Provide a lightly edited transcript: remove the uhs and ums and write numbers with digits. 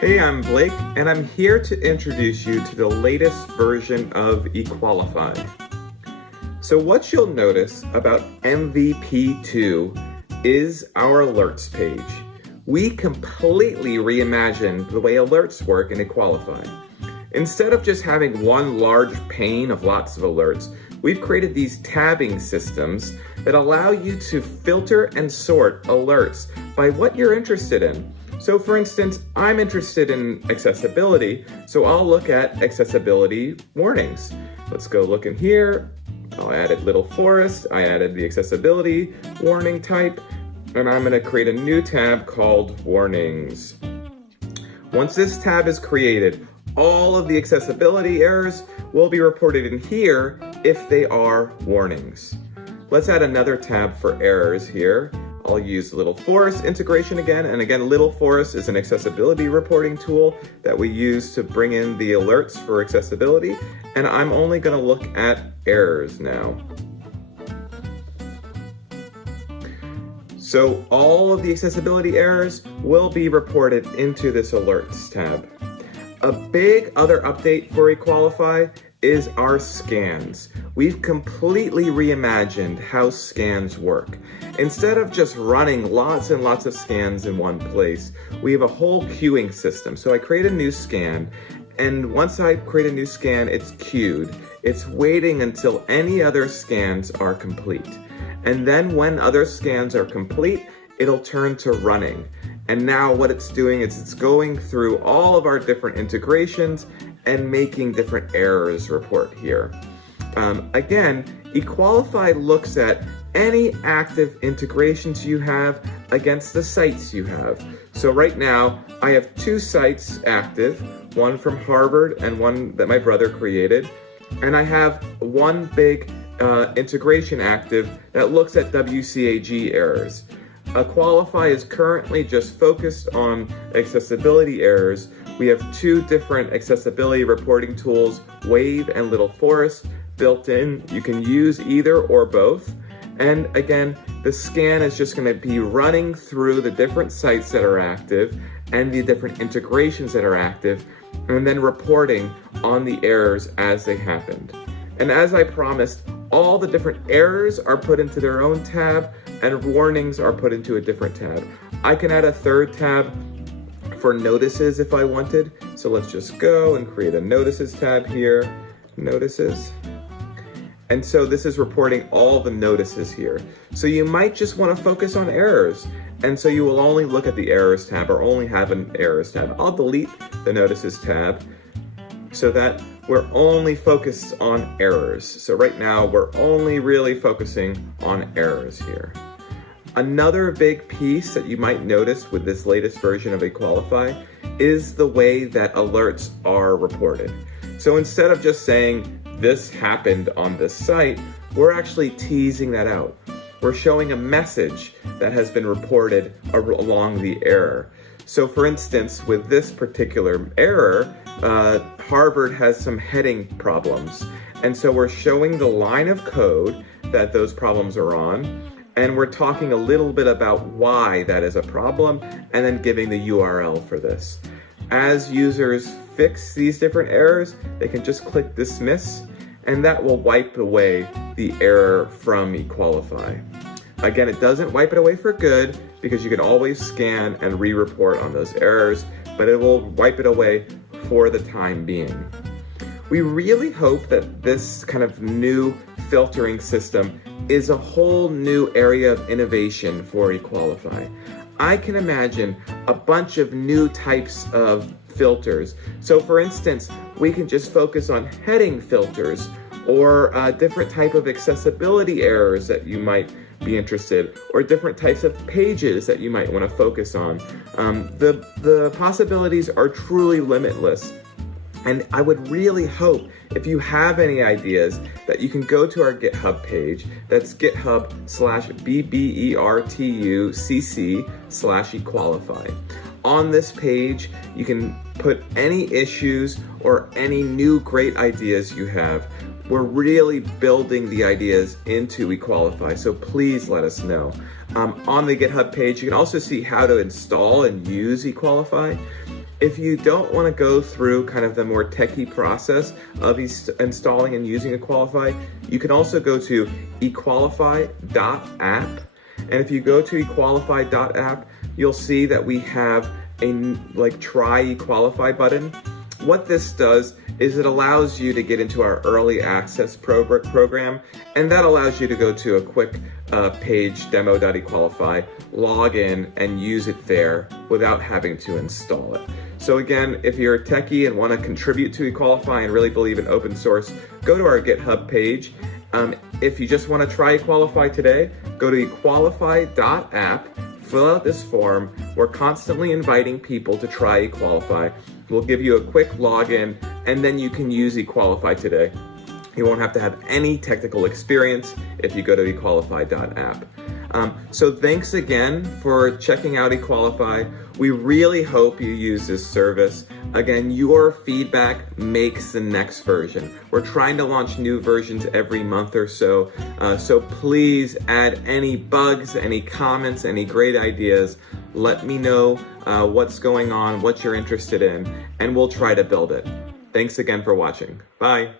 Hey, I'm Blake, and I'm here to introduce you to the latest version of Equalify. So what you'll notice about MVP2 is our alerts page. We completely reimagined the way alerts work in Equalify. Instead of just having one large pane of lots of alerts, we've created these tabbing systems that allow you to filter and sort alerts by what you're interested in. So for instance, I'm interested in accessibility, so I'll look at accessibility warnings. Let's go look in here. I'll add Little Forest. I added the accessibility warning type, and I'm going to create a new tab called Warnings. Once this tab is created, all of the accessibility errors will be reported in here if they are warnings. Let's add another tab for errors here. I'll use Little Forest integration again, and again, Little Forest is an accessibility reporting tool that we use to bring in the alerts for accessibility, and I'm only going to look at errors now. So all of the accessibility errors will be reported into this alerts tab. A big other update for Equalify is our scans. We've completely reimagined how scans work. Instead of just running lots and lots of scans in one place, we have a whole queuing system. So I create a new scan, and once I create a new scan, it's queued. It's waiting until any other scans are complete. And then when other scans are complete, it'll turn to running. And now what it's doing is it's going through all of our different integrations and making different errors report here. Again, Equalify looks at any active integrations you have against the sites you have. So right now, I have two sites active, one from Harvard and one that my brother created. And I have one big integration active that looks at WCAG errors. Equalify is currently just focused on accessibility errors. We have two different accessibility reporting tools, Wave and Little Forest, built in. You can use either or both. And again, the scan is just going to be running through the different sites that are active and the different integrations that are active, and then reporting on the errors as they happened. And as I promised, all the different errors are put into their own tab and warnings are put into a different tab. I can add a third tab for notices if I wanted. So let's just go and create a notices tab here, notices. And so this is reporting all the notices here. So you might just want to focus on errors. And so you will only look at the errors tab or only have an errors tab. I'll delete the notices tab so that we're only focused on errors. So right now we're only really focusing on errors here. Another big piece that you might notice with this latest version of Equalify is the way that alerts are reported. So instead of just saying this happened on this site, we're actually teasing that out. We're showing a message that has been reported along the error. So for instance, with this particular error, Harvard has some heading problems. And so we're showing the line of code that those problems are on, and we're talking a little bit about why that is a problem, and then giving the URL for this. As users fix these different errors, they can just click dismiss, and that will wipe away the error from Equalify. Again, it doesn't wipe it away for good, because you can always scan and re-report on those errors, but it will wipe it away for the time being. We really hope that this kind of new filtering system is a whole new area of innovation for Equalify. I can imagine a bunch of new types of filters. So for instance, we can just focus on heading filters or different type of accessibility errors that you might be interested, or different types of pages that you might want to focus on. The possibilities are truly limitless. And I would really hope if you have any ideas that you can go to our GitHub page. That's github.com/BBERTUCC/Equalify. On this page, you can put any issues or any new great ideas you have. We're really building the ideas into Equalify, so please let us know. On the GitHub page, you can also see how to install and use Equalify. If you don't want to go through kind of the more techie process of installing and using Equalify, you can also go to equalify.app. And if you go to equalify.app, you'll see that we have a try Equalify button. What this does is it allows you to get into our early access program, and that allows you to go to a quick page, demo.equalify, log in and use it there without having to install it. So again, if you're a techie and want to contribute to Equalify and really believe in open source, go to our GitHub page. If you just want to try Equalify today, go to equalify.app, fill out this form. We're constantly inviting people to try Equalify. We'll give you a quick login, and then you can use Equalify today. You won't have to have any technical experience if you go to equalify.app. So thanks again for checking out Equalify. We really hope you use this service. Again, your feedback makes the next version. We're trying to launch new versions every month or so. So please add any bugs, any comments, any great ideas. Let me know what's going on, what you're interested in, and we'll try to build it. Thanks again for watching. Bye.